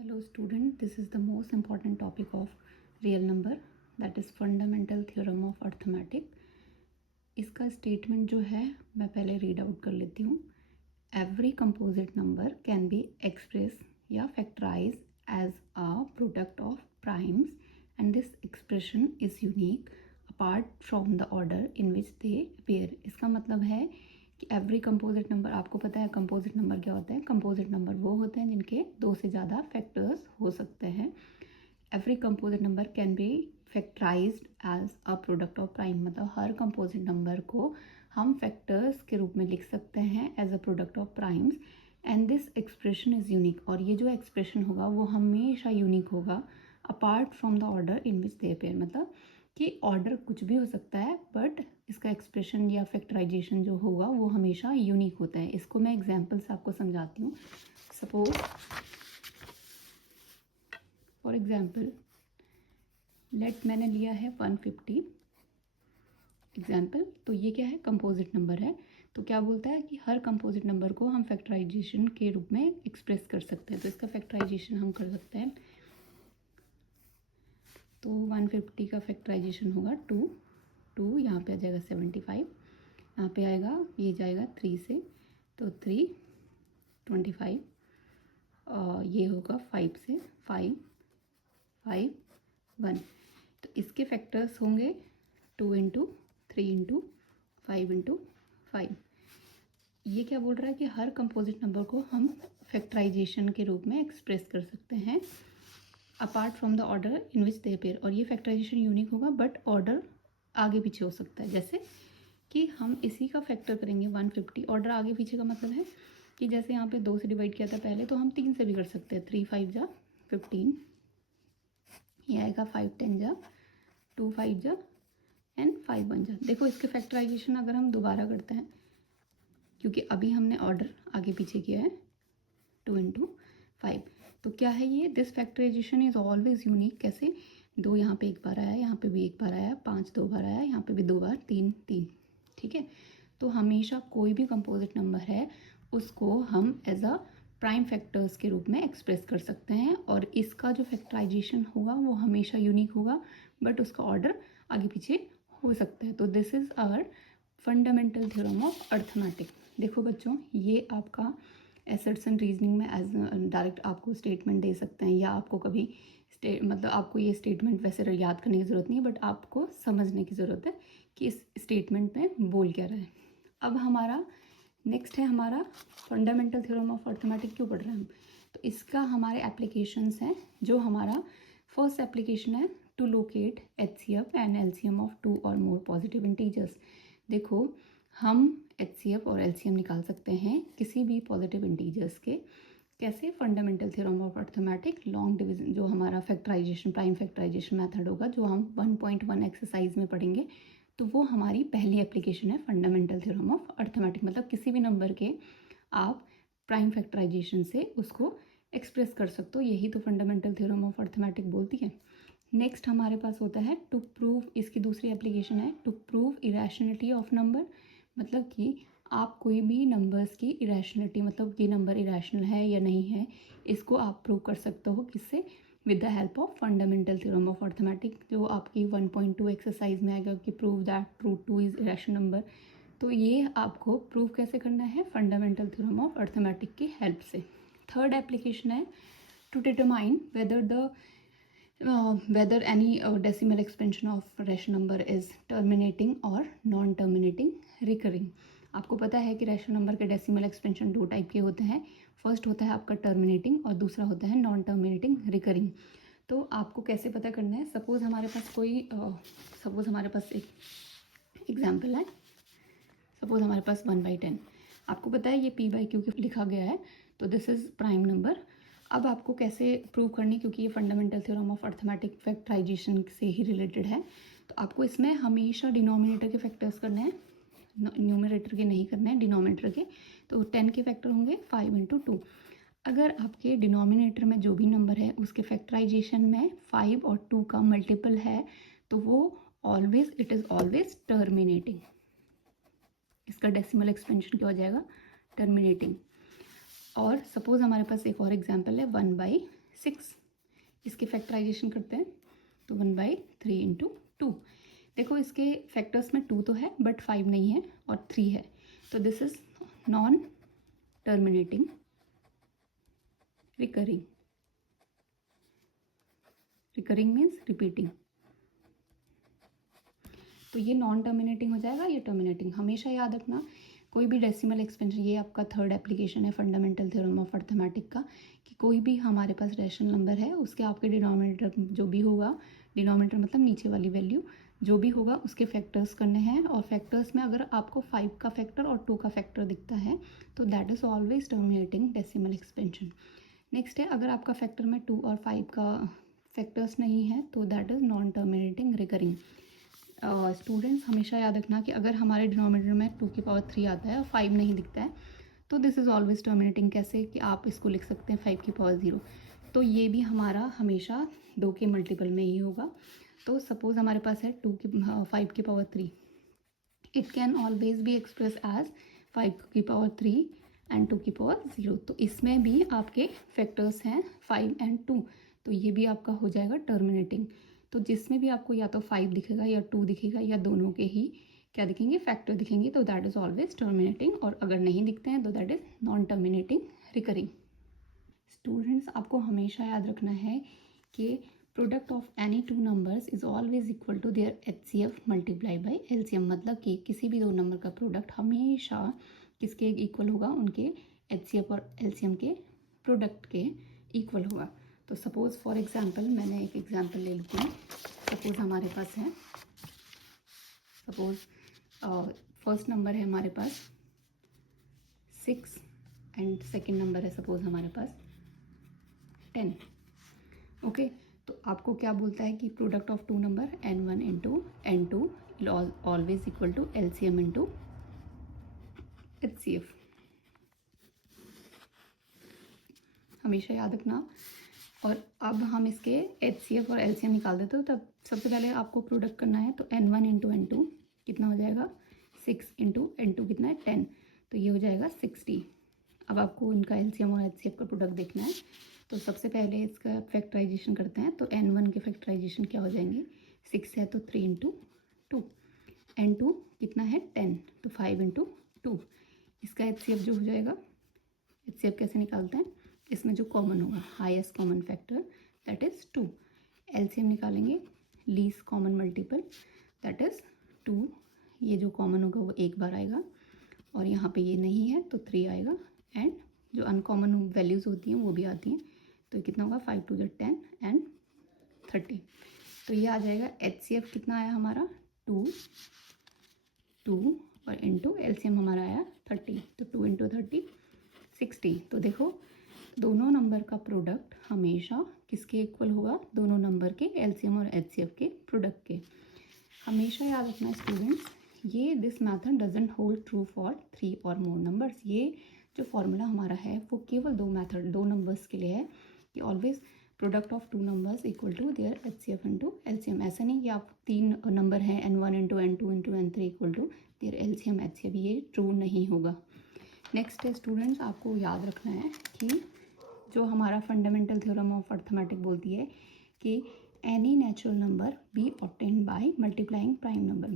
Hello student, this is the most important topic of real number, that is fundamental theorem of arithmetic. इसका statement जो है मैं पहले read out कर लेती हूँ. Every composite number can be express या factorise as a product of primes and this expression is unique apart from the order in which they appear. इसका मतलब है कि एवरी कंपोजिट नंबर, आपको पता है कंपोजिट नंबर क्या होता है. कंपोजिट नंबर वो होते हैं जिनके दो से ज़्यादा फैक्टर्स हो सकते हैं. Every composite number can be factorized as a product of prime, मतलब हर कंपोजिट नंबर को हम फैक्टर्स के रूप में लिख सकते हैं as a product of primes and this expression is unique. और ये जो एक्सप्रेशन होगा वो हमेशा यूनिक होगा apart from the order in which they appear. मतलब कि ऑर्डर कुछ भी हो सकता है बट इसका एक्सप्रेशन या फैक्टराइजेशन जो होगा वो हमेशा यूनिक होता है. इसको मैं एग्जांपल से आपको समझाती हूँ. सपोज फॉर एग्जांपल लेट मैंने लिया है 150 एग्जांपल. तो ये क्या है, कंपोजिट नंबर है. तो क्या बोलता है कि हर कंपोजिट नंबर को हम फैक्टराइजेशन के रूप में एक्सप्रेस कर सकते हैं. तो इसका फैक्टराइजेशन हम कर सकते हैं. तो 150 का फैक्टराइजेशन होगा 2 यहाँ पे आ जाएगा 75, यहाँ पे आएगा, ये जाएगा 3 से, तो 3 25, ये होगा 5 से, 5 5 1. तो इसके फैक्टर्स होंगे 2 इंटू 3 इंटू 5 इंटू 5. ये क्या बोल रहा है कि हर कंपोजिट नंबर को हम फैक्टराइजेशन के रूप में एक्सप्रेस कर सकते हैं apart from the order in which they appear. और ये फैक्टराइजेशन यूनिक होगा बट ऑर्डर आगे पीछे हो सकता है. जैसे कि हम इसी का फैक्टर करेंगे 150. ऑर्डर आगे पीछे का मतलब है कि जैसे यहाँ पे 2 से डिवाइड किया था पहले, तो हम 3 से भी कर सकते हैं. 3 5 जा 15, ये आएगा 5 10 जा 2 5 जा एंड 5 1 जा. देखो इसके फैक्टराइजेशन अगर हम दोबारा करते हैं, क्योंकि अभी हमने ऑर्डर आगे पीछे किया है 2 इंटू 5, तो क्या है ये, this factorization is always unique. कैसे, 2 यहाँ पे एक बार आया, यहाँ पे भी एक बार आया, 5 2 बार आया, यहाँ पे भी 2 बार, 3 3. ठीक है. तो हमेशा कोई भी कंपोजिट नंबर है उसको हम एज अ प्राइम फैक्टर्स के रूप में एक्सप्रेस कर सकते हैं और इसका जो फैक्टराइजेशन होगा वो हमेशा यूनिक होगा बट उसका ऑर्डर आगे पीछे हो सकता है. तो this is our fundamental theorem of arithmetic. देखो बच्चों, ये आपका एसेट्स एंड रीजनिंग में एज डायरेक्ट आपको स्टेटमेंट दे सकते हैं या आपको कभी मतलब आपको ये स्टेटमेंट वैसे याद करने की ज़रूरत नहीं है बट आपको समझने की ज़रूरत है कि इस स्टेटमेंट में बोल क्या रहा है. अब हमारा नेक्स्ट है हमारा फंडामेंटल थ्योरम ऑफ अर्थमेटिक. क्यों पढ़ रहे हैं हम, तो इसका हमारे एप्लीकेशंस हैं. जो हमारा फर्स्ट एप्लीकेशन है to locate HCF and LCM of 2 और मोर पॉजिटिव इंटीजर्स. देखो हम HCF और LCM निकाल सकते हैं किसी भी पॉजिटिव इंटीजर्स के. कैसे, fundamental theorem of arithmetic long division, जो हमारा फैक्टराइजेशन प्राइम फैक्टराइजेशन मेथड होगा जो हम 1.1 एक्सरसाइज में पढ़ेंगे. तो वो हमारी पहली एप्लीकेशन है फंडामेंटल थ्योरम ऑफ अर्थमेटिक. मतलब किसी भी नंबर के आप प्राइम फैक्टराइजेशन से उसको एक्सप्रेस कर सकते हो. यही तो फंडामेंटल थ्योरम ऑफ अर्थमेटिक बोलती है. नेक्स्ट हमारे पास होता है टू प्रूव, इसकी दूसरी एप्लीकेशन है to prove irrationality of number. मतलब कि आप कोई भी नंबर्स की इरेशनलिटी, मतलब ये नंबर इरेशनल है या नहीं है, इसको आप प्रूव कर सकते हो. किससे, with the help of fundamental theorem of arithmetic, जो आपकी 1.2 एक्सरसाइज में आएगा कि prove that root 2 is irrational number. तो ये आपको प्रूव कैसे करना है, फंडामेंटल थ्योरम ऑफ अर्थमेटिक की हेल्प से. थर्ड एप्लीकेशन है to determine whether any decimal expansion of rational number is terminating or non terminating recurring. आपको पता है कि रैशनल नंबर के डेसिमल एक्सपेंशन 2 टाइप के होते हैं. फर्स्ट होता है आपका टर्मिनेटिंग और दूसरा होता है नॉन टर्मिनेटिंग रिकरिंग. तो आपको कैसे पता करना है, सपोज हमारे पास एक एग्जाम्पल है. सपोज हमारे पास 1/10, आपको पता है ये P/Q के लिखा गया है, तो दिस इज़ प्राइम नंबर. अब आपको कैसे प्रूव करनी, क्योंकि ये fundamental theorem of arithmetic factorization से ही रिलेटेड है, तो आपको इसमें हमेशा डिनोमिनेटर के फैक्टर्स करने हैं, न्यूमरेटर के नहीं करने हैं, डिनोमिनेटर के. तो 10 के फैक्टर होंगे 5 इंटू 2. अगर आपके डिनोमिनेटर में जो भी नंबर है उसके फैक्टराइजेशन में 5 और 2 का मल्टीपल है तो वो इट इज़ ऑलवेज टर्मिनेटिंग. इसका डेसिमल एक्सपेंशन क्या हो जाएगा, टर्मिनेटिंग. और सपोज हमारे पास एक और एग्जांपल है 1/7. 6। इसके फैक्टराइजेशन करते हैं तो 1/3 इंटू 2। देखो इसके फैक्टर्स में 2 तो है बट 5 नहीं है और 3 है, तो this is non terminating recurring. Recurring means repeating. तो ये नॉन टर्मिनेटिंग हो जाएगा, ये टर्मिनेटिंग। हमेशा याद रखना कोई भी डेसिमल एक्सपेंशन, ये आपका थर्ड एप्लीकेशन है फंडामेंटल थ्योरम ऑफ अर्थमेटिक का, कि कोई भी हमारे पास रैशनल नंबर है उसके आपके डिनोमिनेटर जो भी होगा, डिनोमिनेटर मतलब नीचे वाली वैल्यू जो भी होगा उसके फैक्टर्स करने हैं, और फैक्टर्स में अगर आपको 5 का फैक्टर और 2 का फैक्टर दिखता है तो that is always terminating decimal expansion. Next है, अगर आपका फैक्टर में 2 और 5 का फैक्टर्स नहीं है तो that is non terminating recurring. Students हमेशा याद रखना कि अगर हमारे डिनोमिनेटर में 2 की पावर 3 आता है और 5 नहीं दिखता है तो दिस इज़ ऑलवेज टर्मिनेटिंग। कैसे कि आप इसको लिख सकते हैं 5 की पावर 0, तो ये भी हमारा हमेशा 2 के मल्टीपल में ही होगा। तो सपोज़ हमारे पास है 5 की power 3, it can always be express as 5 की पावर 3 एंड 2 की पावर 0। तो इसमें भी आपके फैक्टर्स हैं 5 एंड 2, तो ये भी आपका हो जाएगा टर्मिनेटिंग। तो जिसमें भी आपको या तो 5 दिखेगा या 2 दिखेगा या दोनों के ही क्या दिखेंगे, फैक्टर दिखेंगे, तो दैट इज़ ऑलवेज टर्मिनेटिंग। और अगर नहीं दिखते हैं तो that is non terminating recurring. Students आपको हमेशा याद रखना है कि product of any two numbers is always equal to their HCF multiply by LCM। मतलब कि किसी भी दो नंबर का प्रोडक्ट हमेशा किसके इक्वल होगा, उनके HCF और LCM के प्रोडक्ट के इक्वल होगा। तो सपोज़ फॉर एग्जांपल मैंने एक एग्जांपल ले लेती हूँ। सपोज़ हमारे पास है, सपोज़ फर्स्ट नंबर है हमारे पास 6 एंड सेकेंड नंबर है सपोज़ हमारे पास 10। ओके, तो आपको क्या बोलता है कि product of two number n1 into n2 always equal to LCM into HCF। हमेशा याद रखना। और अब हम इसके HCF और LCM निकाल देते हो, तब सबसे पहले आपको प्रोडक्ट करना है। तो n1 इंटू n2 कितना हो जाएगा, 6 इंटू n2 कितना है 10, तो ये हो जाएगा 60। अब आपको इनका LCM और HCF का प्रोडक्ट देखना है, तो सबसे पहले इसका फैक्टराइजेशन करते हैं। तो n1 के फैक्टराइजेशन क्या हो जाएंगे, 6 है तो 3 इंटू 2, n2 कितना है 10, तो 5 इंटू 2। इसका HCF जो हो जाएगा, HCF कैसे निकालते हैं, इसमें जो कॉमन होगा highest common factor that is 2। LCM निकालेंगे, least common multiple that is 2। ये जो कॉमन होगा वो एक बार आएगा और यहाँ पे ये नहीं है तो 3 आएगा, एंड जो अनकॉमन वैल्यूज़ होती हैं वो भी आती हैं। तो कितना होगा, 5 टू 10 एंड 30। तो ये आ जाएगा HCF कितना आया हमारा 2 और इंटू LCM हमारा आया 30, तो 2 इंटू 30 60। तो देखो दोनों नंबर का प्रोडक्ट हमेशा किसके इक्वल होगा, दोनों नंबर के LCM और HCF के प्रोडक्ट के। हमेशा याद रखना स्टूडेंट्स, ये this method doesn't hold true for 3 और मोर नंबर्स। ये जो फॉर्मूला हमारा है वो केवल दो नंबर्स के लिए है कि always product of two numbers equal to their HCF into LCM। ऐसा नहीं कि आप 3 नंबर हैं n1 into n2 into n3 equal to their LCM HCF, ये ट्रू नहीं होगा। नेक्स्ट है स्टूडेंट्स, आपको याद रखना है कि जो हमारा फंडामेंटल थ्योरम ऑफ अर्थमेटिक बोलती है कि any natural number B obtained by multiplying prime number.